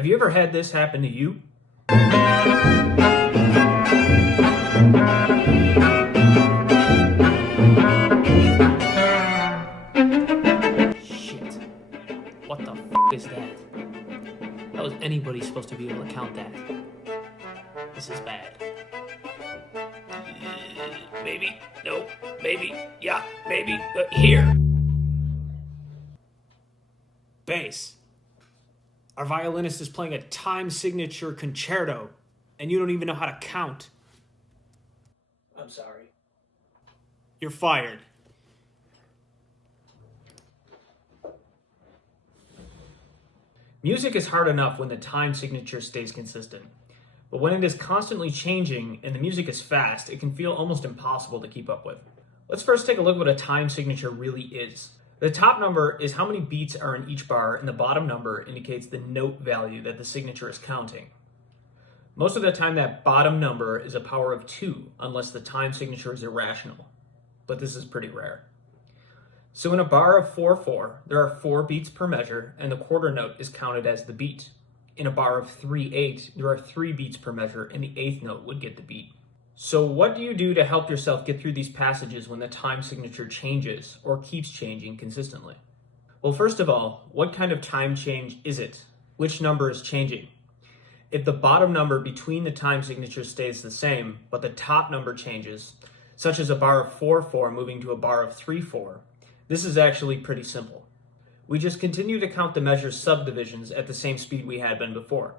Have you ever had this happen to you? Shit. What the f is that? How is anybody supposed to be able to count that? This is bad. Maybe. No. Maybe. Yeah. Maybe. Here. Bass. Our violinist is playing a time signature concerto, and you don't even know how to count. I'm sorry. You're fired. Music is hard enough when the time signature stays consistent. But when it is constantly changing and the music is fast, it can feel almost impossible to keep up with. Let's first take a look at what a time signature really is. The top number is how many beats are in each bar, and the bottom number indicates the note value that the signature is counting. Most of the time, that bottom number is a power of 2, unless the time signature is irrational. But this is pretty rare. So in a bar of 4/4, there are 4 beats per measure, and the quarter note is counted as the beat. In a bar of 3/8, there are 3 beats per measure, and the 8th note would get the beat. So what do you do to help yourself get through these passages when the time signature changes or keeps changing consistently? Well, first of all, what kind of time change is it? Which number is changing? If the bottom number between the time signatures stays the same, but the top number changes, such as a bar of 4/4 moving to a bar of 3/4, this is actually pretty simple. We just continue to count the measure's subdivisions at the same speed we had been before.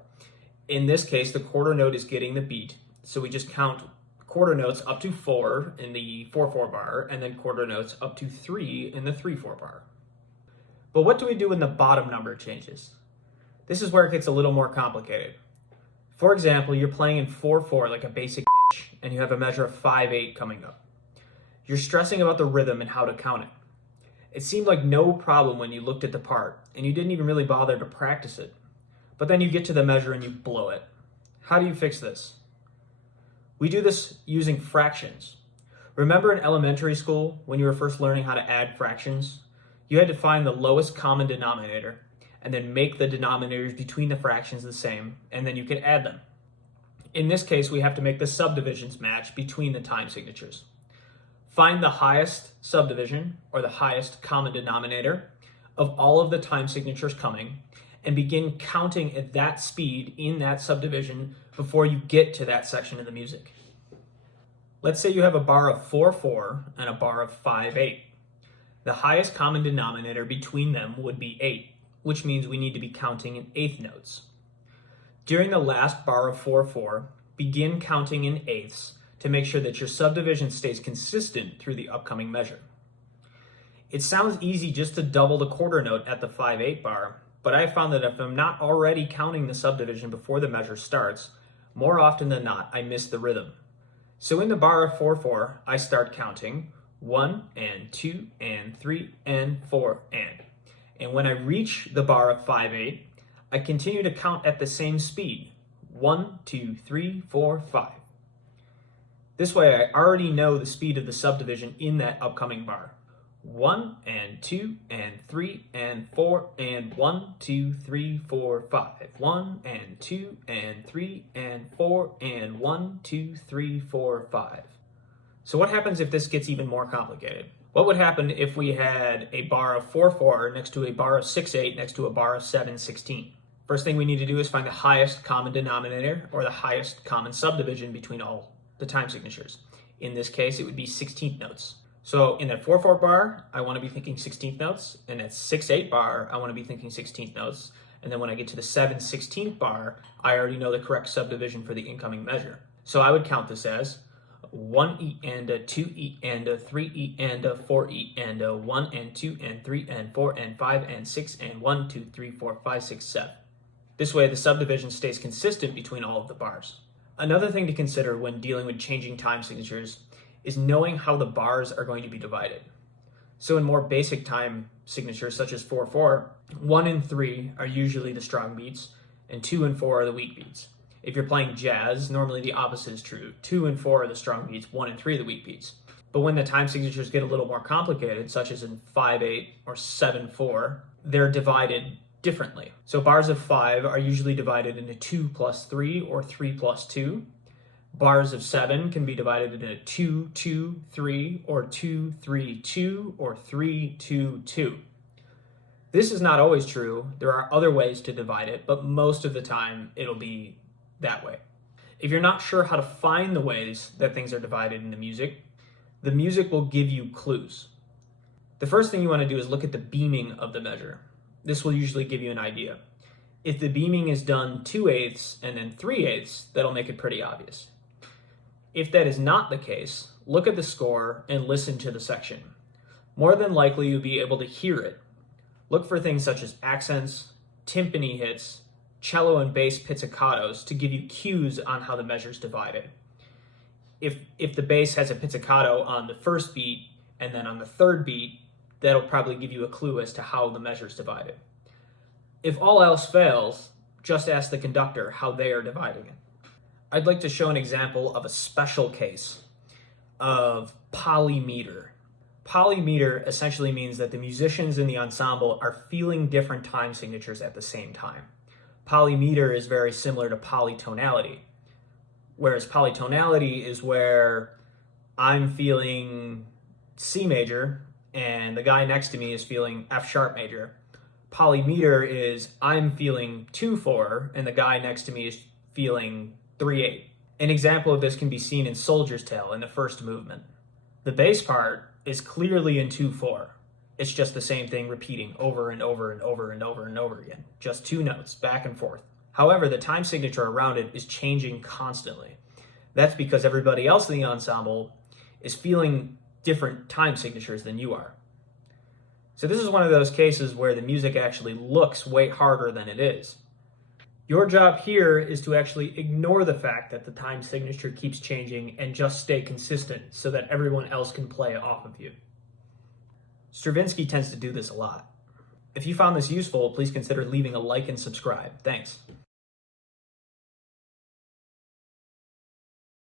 In this case, the quarter note is getting the beat, so we just count quarter notes up to 4 in the 4/4 bar, and then quarter notes up to 3 in the 3/4 bar. But what do we do when the bottom number changes? This is where it gets a little more complicated. For example, you're playing in 4/4 like a basic bitch, and you have a measure of 5/8 coming up. You're stressing about the rhythm and how to count it. It seemed like no problem when you looked at the part, and you didn't even really bother to practice it. But then you get to the measure and you blow it. How do you fix this? We do this using fractions. Remember in elementary school, when you were first learning how to add fractions? You had to find the lowest common denominator, and then make the denominators between the fractions the same, and then you could add them. In this case, we have to make the subdivisions match between the time signatures. Find the highest subdivision, or the highest common denominator, of all of the time signatures coming, and begin counting at that speed in that subdivision before you get to that section of the music. Let's say you have a bar of 4/4 and a bar of 5/8. The highest common denominator between them would be 8, which means we need to be counting in eighth notes. During the last bar of 4/4, begin counting in eighths to make sure that your subdivision stays consistent through the upcoming measure. It sounds easy just to double the quarter note at the 5/8 bar, but I found that if I'm not already counting the subdivision before the measure starts, more often than not, I miss the rhythm. So in the bar of 4/4, I start counting 1 and 2 and 3 and 4 and. And when I reach the bar of 5/8, I continue to count at the same speed, 1, 2, 3, 4, 5. This way I already know the speed of the subdivision in that upcoming bar. 1 and 2 and 3 and 4 and 1, 2, 3, 4, 5. 1 and 2 and 3 and 4 and 1, 2, 3, 4, 5. So what happens if this gets even more complicated? What would happen if we had a bar of 4/4 next to a bar of 6/8 next to a bar of 7/16? First thing we need to do is find the highest common denominator, or the highest common subdivision between all the time signatures. In this case, it would be 16th notes. So in that 4/4 bar, I want to be thinking 16th notes. In that 6/8 bar, I want to be thinking 16th notes. And then when I get to the 7/16th bar, I already know the correct subdivision for the incoming measure. So I would count this as 1E and a 2E and a 3E and a 4E and a 1 and 2 and 3 and 4 and 5 and 6 and 1, 2, 3, 4, 5, 6, 7. This way the subdivision stays consistent between all of the bars. Another thing to consider when dealing with changing time signatures is knowing how the bars are going to be divided. So in more basic time signatures such as 4/4, 1 and 3 are usually the strong beats, and 2 and 4 are the weak beats. If you're playing jazz, normally the opposite is true. 2 and 4 are the strong beats, 1 and 3 are the weak beats. But when the time signatures get a little more complicated, such as in 5/8 or 7/4, they're divided differently. So bars of 5 are usually divided into 2 plus 3 or 3 plus 2. Bars of 7 can be divided into 2, 2, 3, or 2, 3, 2, or 3, 2, 2. This is not always true. There are other ways to divide it, but most of the time it'll be that way. If you're not sure how to find the ways that things are divided into music, the music will give you clues. The first thing you want to do is look at the beaming of the measure. This will usually give you an idea. If the beaming is done 2/8 and then 3/8, that'll make it pretty obvious. If that is not the case, look at the score and listen to the section. More than likely, you'll be able to hear it. Look for things such as accents, timpani hits, cello and bass pizzicatos to give you cues on how the measure's divided. If the bass has a pizzicato on the first beat and then on the third beat, that'll probably give you a clue as to how the measure's divided. If all else fails, just ask the conductor how they are dividing it. I'd like to show an example of a special case of polymeter. Polymeter essentially means that the musicians in the ensemble are feeling different time signatures at the same time. Polymeter is very similar to polytonality, whereas polytonality is where I'm feeling C major and the guy next to me is feeling F sharp major. Polymeter is I'm feeling 2/4 and the guy next to me is feeling 3/8. An example of this can be seen in Soldier's Tale in the first movement. The bass part is clearly in 2/4. It's just the same thing repeating over and over and over and over and over again. Just two notes, back and forth. However, the time signature around it is changing constantly. That's because everybody else in the ensemble is feeling different time signatures than you are. So this is one of those cases where the music actually looks way harder than it is. Your job here is to actually ignore the fact that the time signature keeps changing and just stay consistent so that everyone else can play off of you. Stravinsky tends to do this a lot. If you found this useful, please consider leaving a like and subscribe. Thanks.